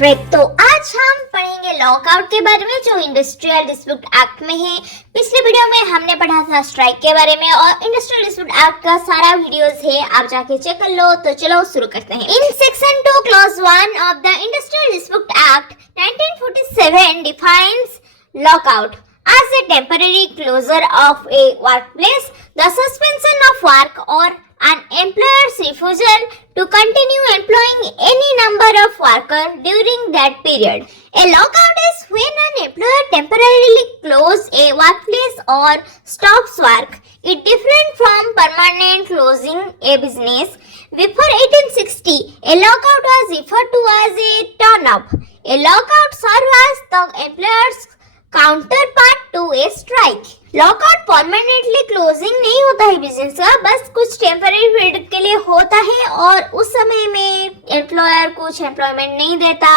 Trick. तो आज हम पढ़ेंगे लॉकआउट के बारे में जो इंडस्ट्रियल डिस्प्यूट एक्ट में है। पिछले वीडियो में हमने पढ़ा था स्ट्राइक के बारे में और इंडस्ट्रियल डिस्प्यूट एक्ट का सारा वीडियोस है, आप जाके चेक कर लो। तो चलो शुरू करते हैं। In section 2 clause 1 of the industrial dispute act 1947 defines lockout as a temporary closure of a workplace, the suspension of work or an employer's refusal to continue employing any number of workers during that period. A lockout is when an employer temporarily closes a workplace or stops work. It different from permanent closing a business. Before 1860, a lockout was referred to as a turn-up. A lockout served as the employer's counterpart to a strike. Lockout permanently closing नहीं होता है business का, बस कुछ temporary period के लिए होता है और उस समय में एम्प्लॉयर कुछ एम्प्लॉयमेंट नहीं देता।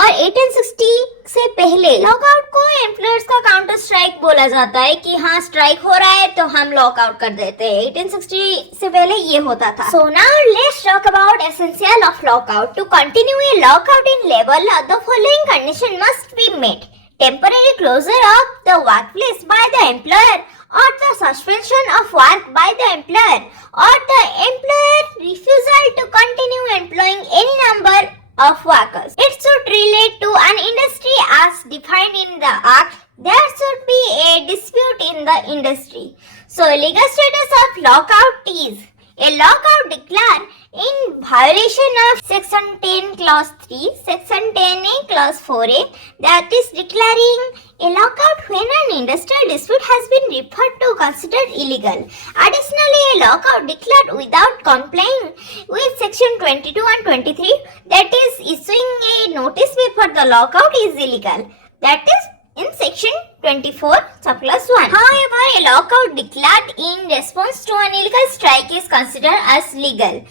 और 1860 से पहले लॉकआउट को एम्प्लॉयर्स का काउंटर स्ट्राइक बोला जाता है कि हाँ स्ट्राइक हो रहा है तो हम लॉकआउट कर देते हैं। 1860 से पहले ये होता था। So now let's talk about essential of lockout. To continue a lockout in labour law the following condition must be met: temporary closure of the workplace by the employer or the suspension of work by the employer or the employer refusal to continue employing any number of workers. It should relate to an industry as defined in the act. There should be a dispute in the industry. So legal status of lockout is: a lockout declared in violation of Section 10 Clause 3, Section 10A Clause 4A, that is declaring a lockout when an industrial dispute has been referred to considered illegal. Additionally, a lockout declared without complying with Section 22 and 23, that is issuing a notice before the lockout, is illegal. That is in Section 24 subclause 1. However, a lockout declared in response to an illegal strike is considered as legal.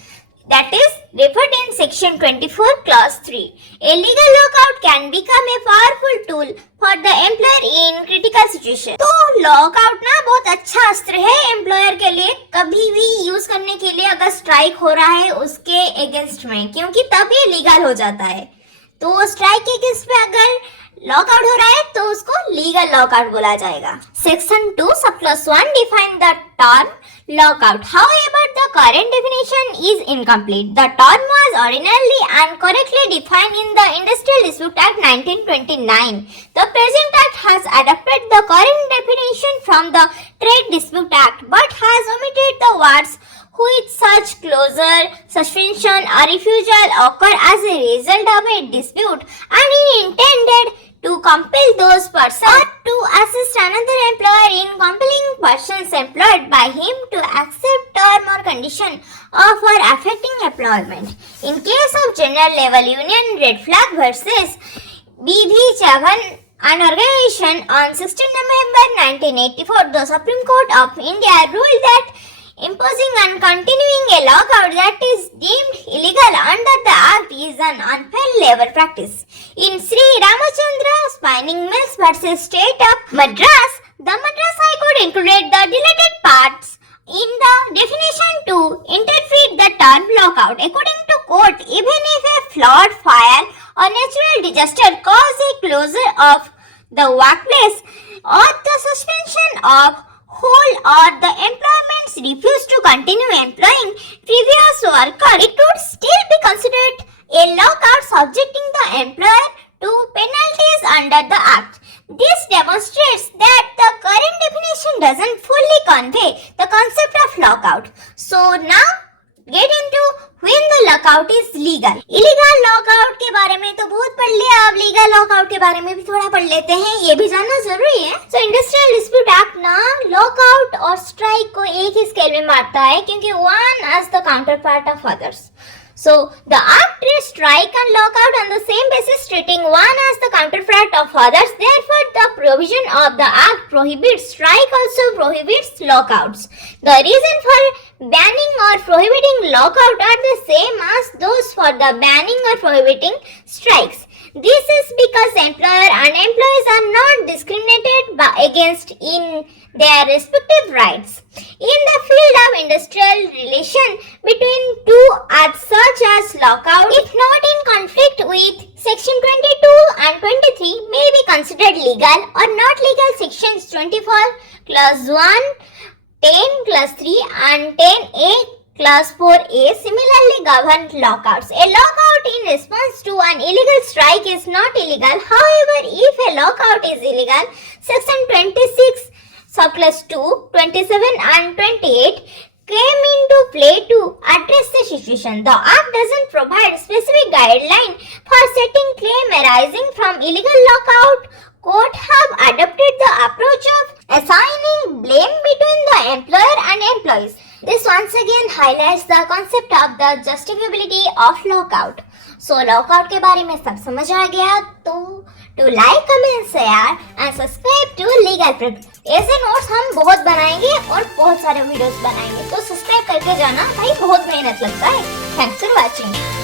That is referred in Section 24 clause 3. A legal lockout can become a powerful tool for the employer in critical situation. तो lockout ना बहुत अच्छा अस्त्र है employer के लिए, कभी भी यूज करने के लिए अगर स्ट्राइक हो रहा है उसके अगेंस्ट में, क्योंकि तब ये लीगल हो जाता है। तो स्ट्राइक के अगेंस्ट पे अगर लॉकआउट हो रहा है तो उसको लीगल लॉकआउट बोला जाएगा। Section 2 subclause 1 define the term lockout. However, the current definition is incomplete. The term was originally and correctly defined in the Industrial Dispute Act 1929. The present act has adopted the current definition from the Trade Dispute Act but has omitted the words which such closure, suspension or refusal occur as a result of a dispute, and he intended to compel those persons or to assist another employer in compelling persons employed by him to accept term or condition of or affecting employment. In case of General Labor Union Red Flag versus B.V. Chavan, an organization, on 16 November 1984, the Supreme Court of India ruled that imposing and continuing a lockout that is deemed illegal under the Act is an unfair labor practice. In Sri Ramachandra Spinning Mills versus State of Madras, the Madras High Court included the deleted parts in the definition to interpret the term lockout. According to court, even if a flood, fire or natural disaster cause a closure of the workplace or the suspension of whole or the employment's refuse to continue employing previous worker, it would still be considered a lockout, subjecting the employer to penalties under the act. This demonstrates that the current definition doesn't fully convey the concept of lockout. So now get into when the lockout is legal. Illegal lockout के बारे में तो बहुत पढ़ लिया, अब legal lockout के बारे में भी थोड़ा पढ़ लेते हैं, ये भी जानना जरूरी है। So इंडस्ट्रियल डिस्प्यूट एक्ट ना लॉकआउट और स्ट्राइक को एक ही स्केल में मारता है क्योंकि one as the counterpart of others. So the act treats strike and lockout on the same basis, treating one as the counterpart of others. Therefore, the provision of the act prohibits strike also prohibits lockouts. The reason for banning or prohibiting lockout are the same as those for the banning or prohibiting strikes. This is because employer and employees are not discriminated against in their respective rights. In the field of industrial relation between two acts such as lockout, if not in conflict with Section 22 and 23, may be considered legal or not legal. Sections 24 Clause 1, 10 Clause 3 and 10A Clause 4A similarly govern lockouts. A lockout in response to an illegal strike is not illegal. However, if a lockout is illegal, Section 26 Subclause 2, 27 and 28 came into play to address the situation. The Act doesn't provide specific guideline for setting claim arising from illegal lockout. Court have adopted the approach of assigning blame between the employer and employees. This once again highlights the concept of the justifiability of lockout. So lockout के बारे में सब समझ आ गया तो to like, comment, share and subscribe to Legal Prep. ऐसे notes हम बहुत बनाएंगे और बहुत सारे वीडियोस बनाएंगे तो सब्सक्राइब करके जाना भाई, बहुत मेहनत लगता है. Thanks for watching.